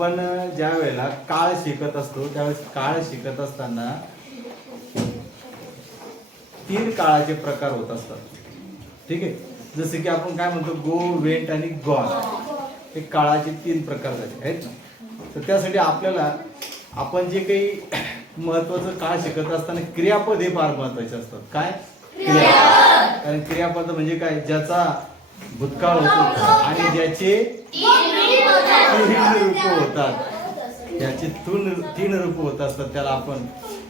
आपण ज्या वेळेला काळ शिकत असतो त्यावेळेस काळ शिकत असताना तीन काळाचे प्रकार होत असतात. ठीक आहे? जसे की आपण काय म्हणतो गो वेंट आणि गॉन हे काळाचे तीन प्रकार झाले आहेत ना? तर त्यासाठी आपल्याला आपण जे काही महत्वाचं काळ शिकत असताना क्रियापद हे फार महत्त्वाचे असतात. काय? क्रियापद. कारण क्रियापद म्हणजे काय? ज्याचा भूतकाळ होतो आणि ज्याचे तीन रूप होतात. याचे तीन तीन रूप होत असतात त्याला आपण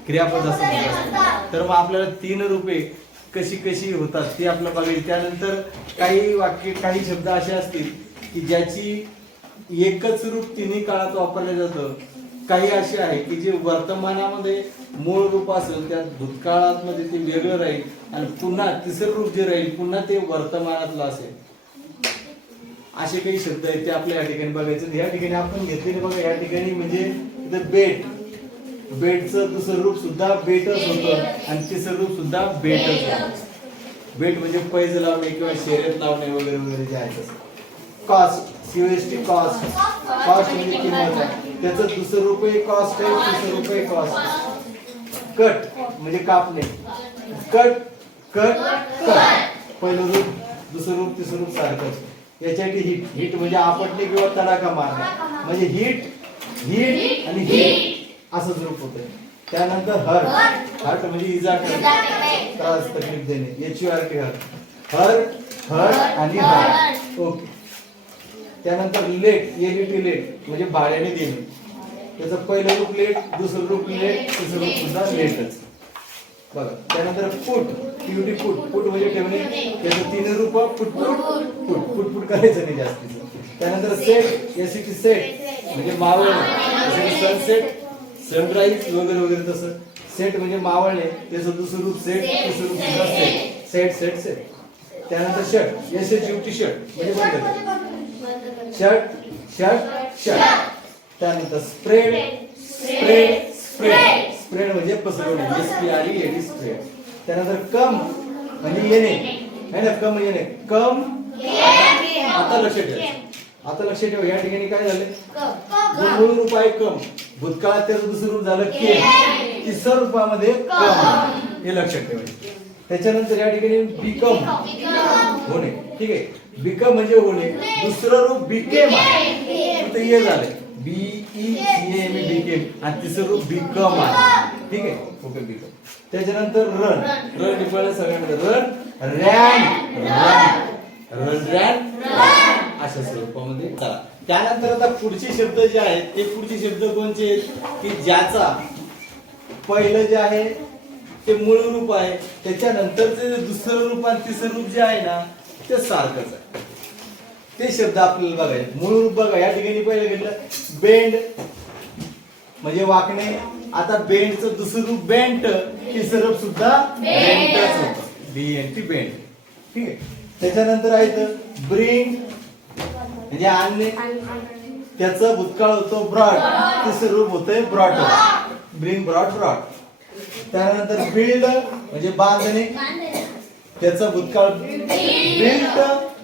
क्रियापद असं म्हणत. असतो तर मग आपल्याला तीन रूपे कशी कशी होतात ती आपल्याला बघायची. त्यानंतर काही वाक्य काही शब्द असे असतील की ज्याची एकच रूप तिन्ही काळात वापरलं जातं. काही असे आहे की जे वर्तमानामध्ये मूळ रूप असेल त्या भूतकाळात मध्ये ते वेगळं राहील आणि पुन्हा तिसरं रूप जे राहील पुन्हा ते वर्तमानातलं असेल. असे काही शब्द आहेत ते आपल्या या ठिकाणी बघायचे. या ठिकाणी आपण घेतलेले बघा या ठिकाणी म्हणजे इथं बेट. बेटचं दुसरं रूप सुद्धा बेटच होतं. आणि तिसरं रूप सुद्धा बेटच होतं. बेट म्हणजे पैज लावणे किंवा शर्यत लावणे वगैरे वगैरे जे आहे कॉस्ट सीएसटी कॉस्ट कॉस्ट म्हणजे किंमत. आहे त्याचं दुसरं रूप कॉस्ट आहे तिसरं रुपये कॉस्ट कट म्हणजे कापणे. कट कट कट पहिलं रूप दुसरं रूप तिसरं रूप सारखंच. याच्यासाठी हिट हिट म्हणजे आपटणे किंवा तडाखा मारणे. म्हणजे हिट हिट आणि हिट असंच रूप होतं त्यानंतर हर्ट हर्ट म्हणजे इजा करणे. त्रास तकलीफ देणे. H U R T hurt hurt hurt आणि हर्ट ओके त्यानंतर लेट एल लेट म्हणजे भाड्याने देणे. त्याचं पहिलं रूप लेट दुसरं रूप लेट तिसरं रूप सुद्धा लेटच बघा त्यानंतर फूट पिवडी फूट. फूट म्हणजे ठेवणे त्याचं तीन रूप फुट फूट फुट. फुट फुट करायचं नाही जास्तीचं त्यानंतर सेट यासाठी सेट म्हणजे मावळणे सनसेट सनराईज वगैरे वगैरे तसं. सेट म्हणजे मावळणे त्याचं दुसरं रूप सेट तिसरं रूप सुद्धा सेट. Set set set. त्यानंतर shut S H T shut म्हणजे बंद शर्ट शर्ट शर्ट त्यानंतर स्प्रेड स्प्रेड स्प्रेड स्प्रेड म्हणजे पसरवणे S P R E spread त्यानंतर कम म्हणजे येणे. नाही ना कम म्हणजे येणे. कम आता लक्ष ठेवा. आता लक्ष ठेवा. या ठिकाणी काय झाले? दोन मूळ रूप आहे कम. भूतकाळात त्याचं दुसरं रूप झालं के. तिसरं रूपामध्ये कम. हे लक्षात ठेवा. त्याच्यानंतर या ठिकाणी बिकम होणे. ठीक आहे? बिकम म्हणजे होणे. दुसरं रूप बिकेम आहे. फक्त हे झालंय B E C M became आणि तिसरं रूप बिकम आहे. ठीक आहे? ओके त्याच्यानंतर रन रन डिफाळले सगळ्यांमध्ये run ran run run ran अशा स्वरूपामध्ये चला. त्यानंतर आता पुढचे शब्द जे आहेत ते पुढचे शब्द कोणते आहेत? की ज्याचा पहिलं जे आहे ते मूळ रूप आहे. त्याच्यानंतरचे जे दुसरं रूप आणि तिसरं रूप जे आहे ना ते सारखंच आहे. ते शब्द आपल्याला बघायचे मूळ रूप बघा या ठिकाणी पहिलं घेतलं बेंड म्हणजे वाकणे. आता बेंडचं दुसरं रूप बेंट तिसरं रूप सुद्धा बेंटच होतं. बी एन टी बेंड ठीक आहे? त्याच्यानंतर आहे ब्रिंग म्हणजे आणणे. त्याचं भूतकाळ होतो ब्रॉड तिसरं रूप होतंय ब्रॉड ब्रिंग ब्रॉड ब्रॉड त्यानंतर बिल्ड म्हणजे बांधणे. त्याचं भूतकाळ बिल्ट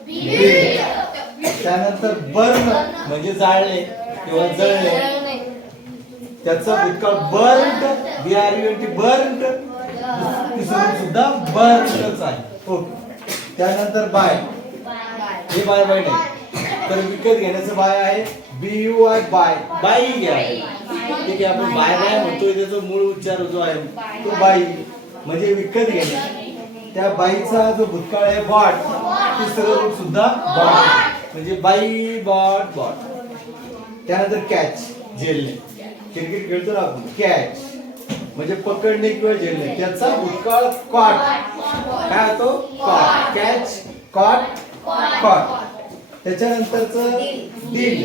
बिल्ड त्यानंतर बर्न म्हणजे जाळणे किंवा जळणे त्याचा भूतकाळ burned B R U T burned तिसरं सुद्धा बर्न्डच आहे. ओके त्यानंतर बाय. हे बाय बाय नाही तर विकत घेण्याचं बाय आहे. B U I buy. बाई घ्या. ठीक आहे आपण बाय बाय म्हणतोय त्याचा मूळ उच्चार जो आहे तो बाई. म्हणजे विकत घेणे. त्या बाईचा जो भूतकाळ आहे बॉट तिसरं रूप सुद्धा बॉट म्हणजे बाई बॉट बॉट. त्यानंतर कॅच झेलणे. क्रिकेट खेळतो ना आपण. कॅच म्हणजे पकडणे किंवा झेलणे. त्याचा भूतकाळ कॉट काय होतो? कॉट कॅच कॉट कॉट त्याच्यानंतरच deal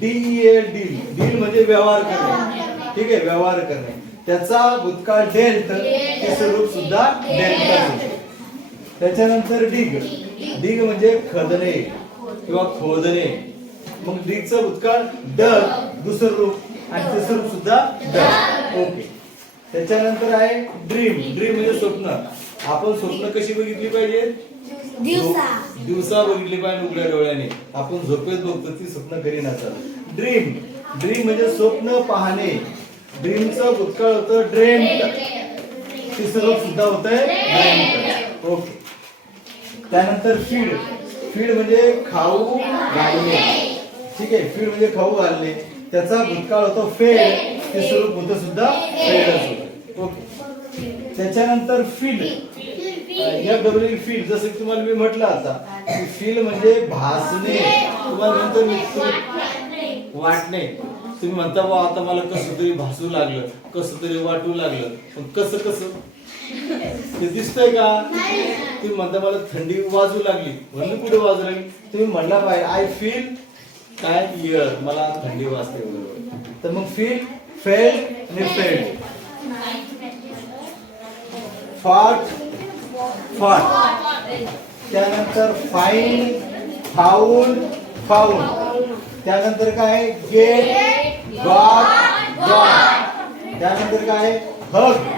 D L deal deal म्हणजे व्यवहार करणे. ठीक आहे? व्यवहार करणे. त्याचा भूतकाळ डेल्ट ते स्वरूप सुद्धा डेल्ट त्याच्यानंतर डिग डिग म्हणजे खदणे किंवा खोदणे. मग डिगचं भूतकाळ ड दुसरं रूप. आणि तिसरं रूप सुद्धा ड. ओके. त्याच्यानंतर आहे ड्रीम. ड्रीम म्हणजे स्वप्न. आपण स्वप्न कशी बघितली पाहिजे? दिवसा. दिवसा बघितली पाहिजे उघड्या डोळ्याने. आपण झोपेत बघतो ती स्वप्न खरी नसतात. ड्रीम. ड्रीम म्हणजे स्वप्न पाहणे. ड्रीमचं भूतकाळ होतं ड्रेम्ड तिसरं सुद्धा होतंय ड्रेम्ड ओके. त्यानंतर फीड. फीड म्हणजे खाऊ घालणे. ठीक आहे फीड म्हणजे खाऊ घालणे. त्याचा भूतकाळ होतो फेड. ते स्वरूप होतं सुद्धा फेडच होतं ओके. त्याच्यानंतर फील. या डब्ल्यू फील जसं की तुम्हाला मी म्हटलं आता फील म्हणजे भासणे. तुम्हाला म्हणतो मी वाटणे. तुम्ही म्हणता बा आता मला कसं तरी भासू लागलं कसं तरी वाटू लागलं. पण कसं कसं? ते दिसतंय का? तुम्ही म्हणता मला थंडी वाजू लागली. म्हणून कुठे वाजू लागली? तुम्ही म्हणला पाहिजे. आय फील काय इयर मला थंडी वाजते बरोबर तर मग फील फेल आणि फेल्ड फाट फाट त्यानंतर फाईन फाऊंड फाऊंड त्यानंतर काय गेट गॉट गॉट त्यानंतर काय हक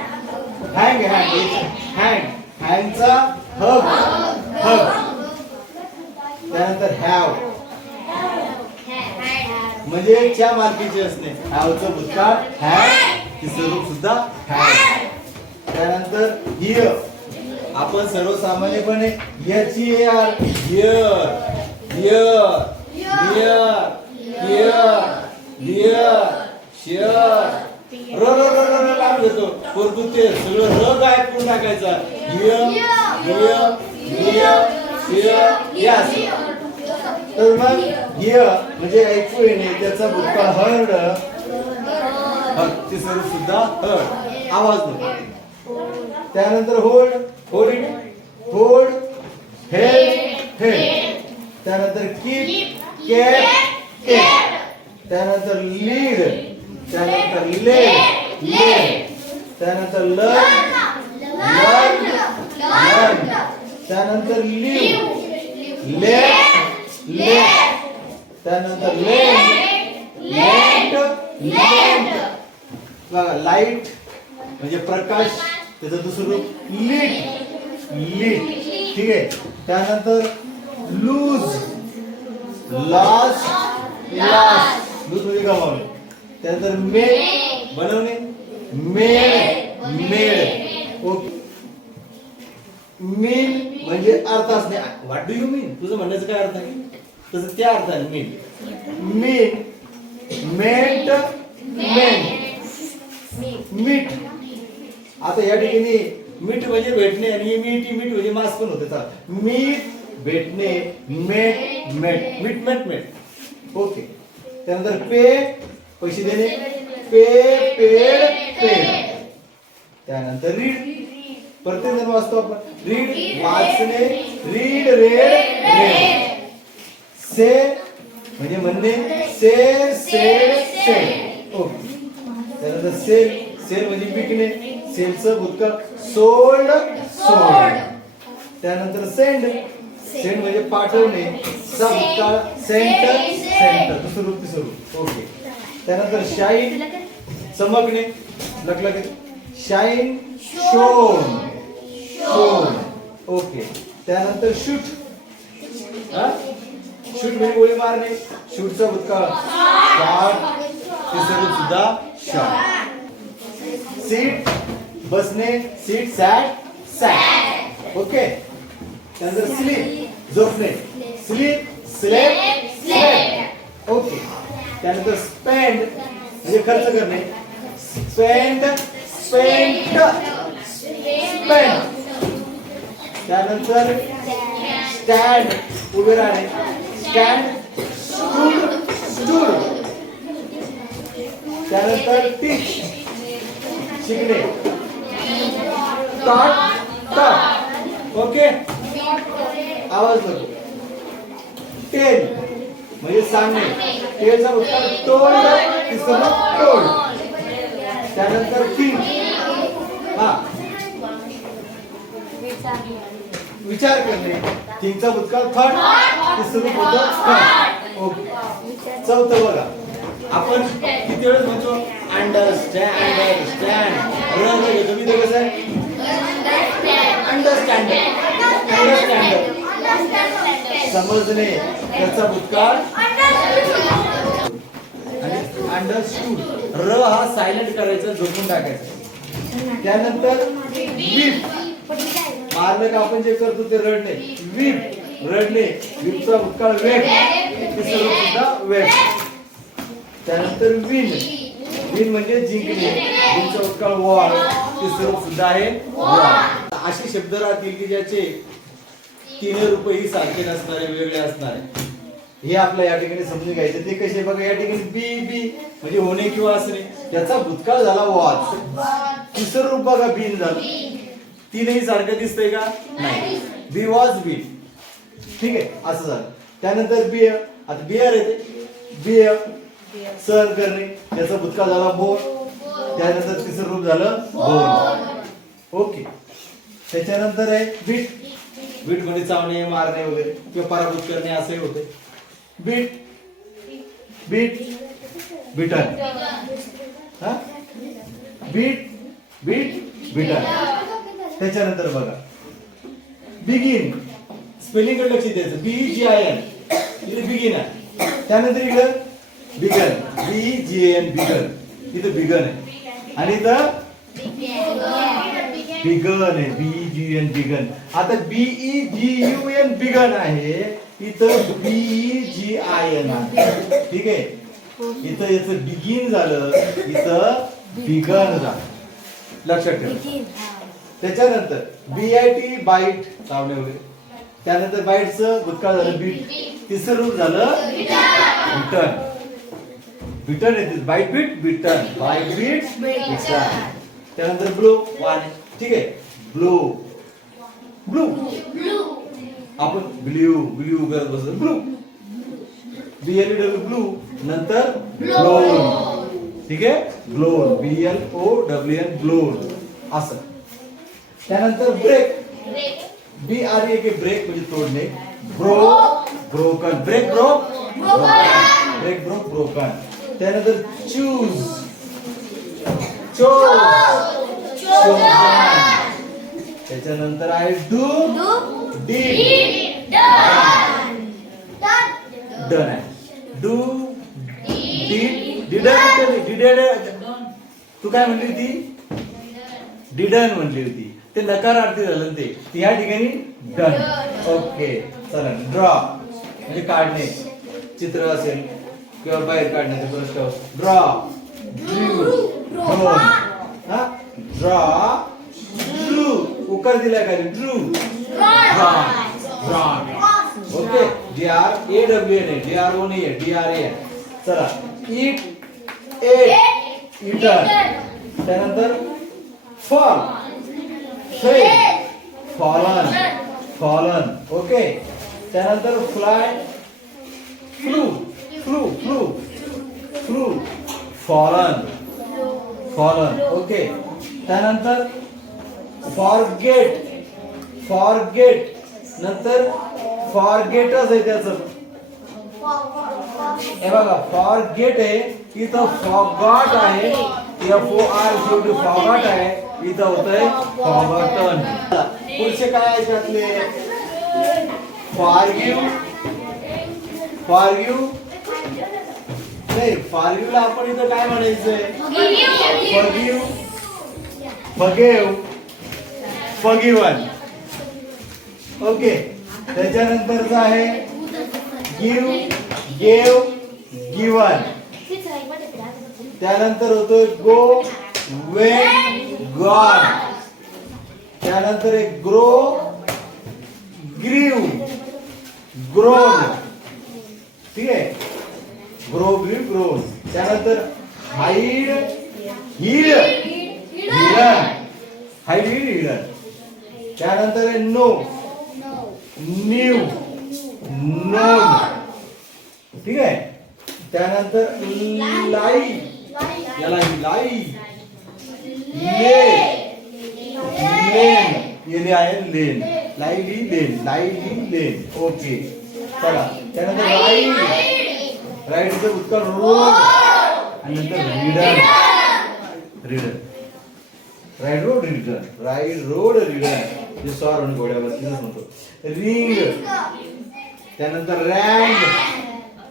हँग हँग हँग हँगचा हग हग त्यानंतर हॅव म्हणजे च्या मार्कीचे असणे. हॅवचं भूतकाळ. हॅव तिचं रूप सुद्धा हॅव त्यानंतर हिय. आपण सर्वसामान्यपणे याची यार. Hear hear hear hear hear shear र र र र लावून घेतो. परंतु ते सगळं र गायब करून टाकायचा. हिय हिय शियर यास तर मग हिय म्हणजे ऐकू येणे त्याचा भूतकाळ हर्ड तिचं रूप सुद्धा हर्ड आवाज नको. त्यानंतर hold hold hold held held त्यानंतर कीप केप केप त्यानंतर लीड लेड लेड त्यानंतर लर्न लर्न लर्न त्यानंतर लिव. लेट लेट त्यानंतर लेंड लेंड लेंड बघा लाइट म्हणजे प्रकाश त्याचं दुसरं रूप लीट लीट ठीक आहे. त्यानंतर लूज. लॉस लॉस लूज म्हणजे गमावणे. त्यानंतर मेड बनवणे? Made made okay. मीन म्हणजे अर्थ असणे. व्हॉट डू यू मीन तुझं म्हणण्याचं काय अर्थ आहे? तसं त्या अर्थाने मीन मीन मेंट. मेंट मीठ. आता या ठिकाणी मीठ म्हणजे भेटणे आणि मीठ मीठ म्हणजे मास पण होते. मीठ भेटणे met met meet met met okay. त्यानंतर पे पैसे देणे. पे पेड पेड त्यानंतर रीड प्रत्येक जण वाचतो आपण. रीड वाचणे. रीड रेड रेड से म्हणजे म्हणणे. से सेड सेड ओके त्यानंतर सेल सेल म्हणजे विकणे सेलचं भूतकाळ सोल्ड सोल्ड त्यानंतर सेंड सेंड म्हणजे पाठवणे. चा भूतकाळ सेंटर सेंटर दुसरं रूप तिसरं रूप. ओके त्यानंतर शाईन चमकणे लग शाईन शोन. शोन. ओके. त्यानंतर शूट. शूट म्हणजे गोळी मारणे. शूटचा भूतकाळ. शॉट तिसरं सुद्धा शॉट सीट बसणे. Sit sat sat. ओके. त्यानंतर sleep झोपणे. Sleep slept slept. Okay. त्यानंतर स्पेंड म्हणजे खर्च करणे. स्पेंड स्पेंड स्पेंड त्यानंतर स्टँड उभे राहणे. स्टँड स्टूड स्टूड त्यानंतर टीच शिकणे. टॉट टॉट ओके आवाज नको. टेन म्हणजे सांगणे. टेलचा उत्तर टोल्ड तिसरं तोड. त्यानंतर थिंक हा. विचार करणे. थिंकचा भूतकाळ थॉट तिसरं होतं थॉट ओके. चौथं बघा. आपण किती वेळेस म्हणतो अंडरस्टँड अंडरस्टँड घेतो मी कसं आहे अंडरस्टँड अंडरस्टँड समजणे त्याचा भूतकाळ अंडरस्टूड र हा सायलेंट करायचा झोपून टाकायचं. त्यानंतर विप मारलं का आपण जे करतो ते रडणे. विप रडणे. विपचा भूतकाळ वेग. तिसरं रूप सुद्धा वेग. त्यानंतर विन विन म्हणजे जिंकणे. विनचा भूतकाळ वॉर तिसरं रूप सुद्धा आहे वॉर असे शब्द राहतील की ज्याचे तीन रुपये ही सारखे नसणारे वेगळे असणारे. हे आपल्या या ठिकाणी समजून घ्यायचं ते कसे बघा या ठिकाणी बी बी म्हणजे होणे किंवा असणे त्याचा भूतकाळ झाला वाच तिसरं रूप बघा बीन झालं. तीनही सारखं दिसतंय का? नाही. Be was be. ठीक आहे असं झालं. त्यानंतर बी आता बियर येते बिय सहन करणे त्याचा भूतकाळ झाला बोल त्यानंतर तिसरं रूप झालं बोल ओके. त्याच्यानंतर आहे बीट बीट म्हणजे चावणे मारणे वगैरे किंवा पराभूत करणे असंही होते बीट बीट बिटर हा? बीट बीट बिटर त्याच्यानंतर बघा. बिगिन. स्पेलिंगकडे लक्ष द्यायचं. बी जी आय एन इथे बिगिन आहे. त्यानंतर इकडं began B G N began इथं बिगन आहे. आणि इथं बिगन आहे. बी जी एन बिगन आता B G U N begun आहे. इथं बीई जी आय एन आहे. ठीक आहे? इथं याचं बिगिन झालं इथं बिगन झालं. लक्षात ठेवा. त्याच्यानंतर बी आय टी बाईट चावणे वगैरे त्यानंतर बाईटचं भूतकाळ झालं बीट तिसरं रूप झालं बिटन बिटन येते bite bit bitten bite bit bitten त्यानंतर ब्लू वाण ठीक आहे? ब्लू ब्लू आपण ब्ल्यू ब्ल्यू करत बसतो blew. B L W blew नंतर ब्लोन ठीक आहे blown B L O W N blown असं त्यानंतर break B R A K break म्हणजे तोडणे broke broken break broke break broke broken त्यानंतर चूज़ चोज त्याच्यानंतर आहे डू डी डन आहे डू डी डिडन डिडेड तू काय म्हणली होती डिडन म्हणली होती ते नकारार्थी झालं ते या ठिकाणी डन ओके चला ड्रॉ म्हणजे काढणे चित्र असेल किंवा बाहेर काढण्याचा प्रश्न ड्रॉ ड्रू हा ड्रॉ ड्रू उकार दिला खाली drew broad okay D R A W N D R O नाही डी आर ए चला. इट एट इटर त्यानंतर fall fell fallen fallen okay त्यानंतर fly flew flew flew flew fallen fallen okay त्यानंतर forget forget. नंतर फॉरगेटच आहे त्याचं. हे बघा फॉरगेट आहे इथं फॉगॉट आहे. एफ ओ आर शेवटी फॉगॉट आहे. इथं होतंय फॉगॉटन. पुढचे काय आहे त्यातले? फॉरगिव. फॉरगिव. नाही फॉरगिवला आपण इथं काय म्हणायचंय? फॉरगिव. Forgave forgiven okay. त्याच्यानंतरचं आहे गिव गेव गिवन. त्यानंतर होतो गो वेन गॉन त्यानंतर एक ग्रो ग्रीव ग्रोन. ठीक आहे? Grow grew grown. त्यानंतर hide hid hidden hide hid hidden त्यानंतर आहे नो. न्यू. नोन ठीक आहे? त्यानंतर लाई याला लाई लेन येले आहे लेन. लाईली लेन. लाईली लेन. ओके. चला. त्यानंतर राईड राईडचं उत्तर रोड. आणि नंतर rider. Rider. Ride rode ridden ride rode ridden जे स्वार आणि घोड्यावर तिथंच म्हणतो रिंग त्यानंतर रँग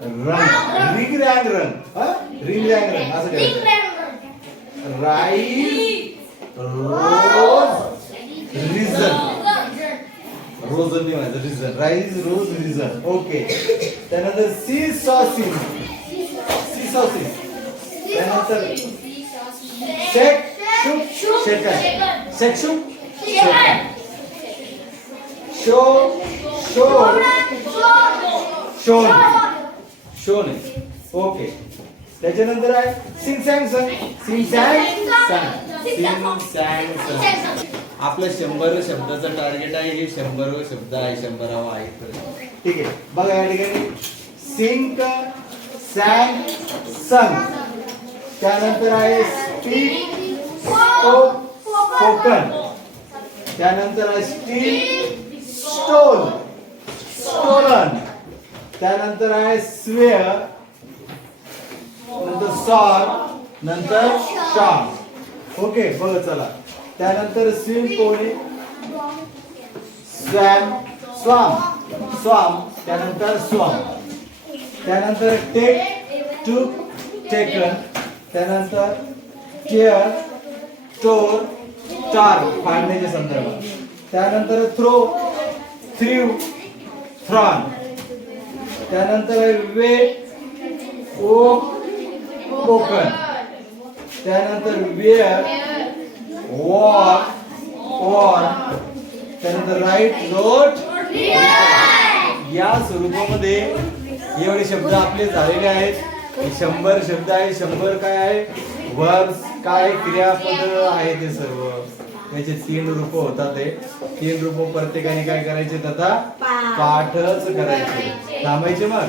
रंग रिंग रँग हा? रिंग रँग रंग असं करायचं राईस रोज रिझन रोज नाही म्हणायचं risen rise rose risen okay त्यानंतर सी सॉसिस सी सॉसिस त्यानंतर shake shake shook shaken show शोर शोन शोन ओके। त्याच्यानंतर आहे सिंग सॅंग संग सिंग सॅंग संग सिंग सॅंग संग आपलं शंभर शब्दाचं टार्गेट आहे हे शंभर शब्द आहे शंभरावा आहे. तर. ठीक आहे. बघा या ठिकाणी. सिंक सॅंग संग त्यानंतर आहे स्पीक. स्पोकन त्यानंतर आहे स्टील स्टोन स्टोलन त्यानंतर आहे स्वेअर नंतर सॉर नंतर शॉम ओके बघ चला. त्यानंतर स्विम कोणी? स्वॅम स्वाम स्वाम त्यानंतर स्वाम त्यानंतर टेक टू टेकन त्यानंतर केअर टोर चार फाडण्याच्या संदर्भात त्यानंतर थ्रो थ्रीव थ्रॉन त्यानंतर वेट ओ कोकण त्यानंतर वेअर वॉर वॉर. त्यानंतर राईट लोट या स्वरूपामध्ये एवढे शब्द आपले झालेले आहेत. शंभर शब्द आहे शंभर काय आहे? वर्स काय क्रियापद आहे ते सर्व? त्याचे तीन रूप होतात ते. तीन रूप प्रत्येकाने काय करायचे? आता पाठच करायचे. थांबायचे मग?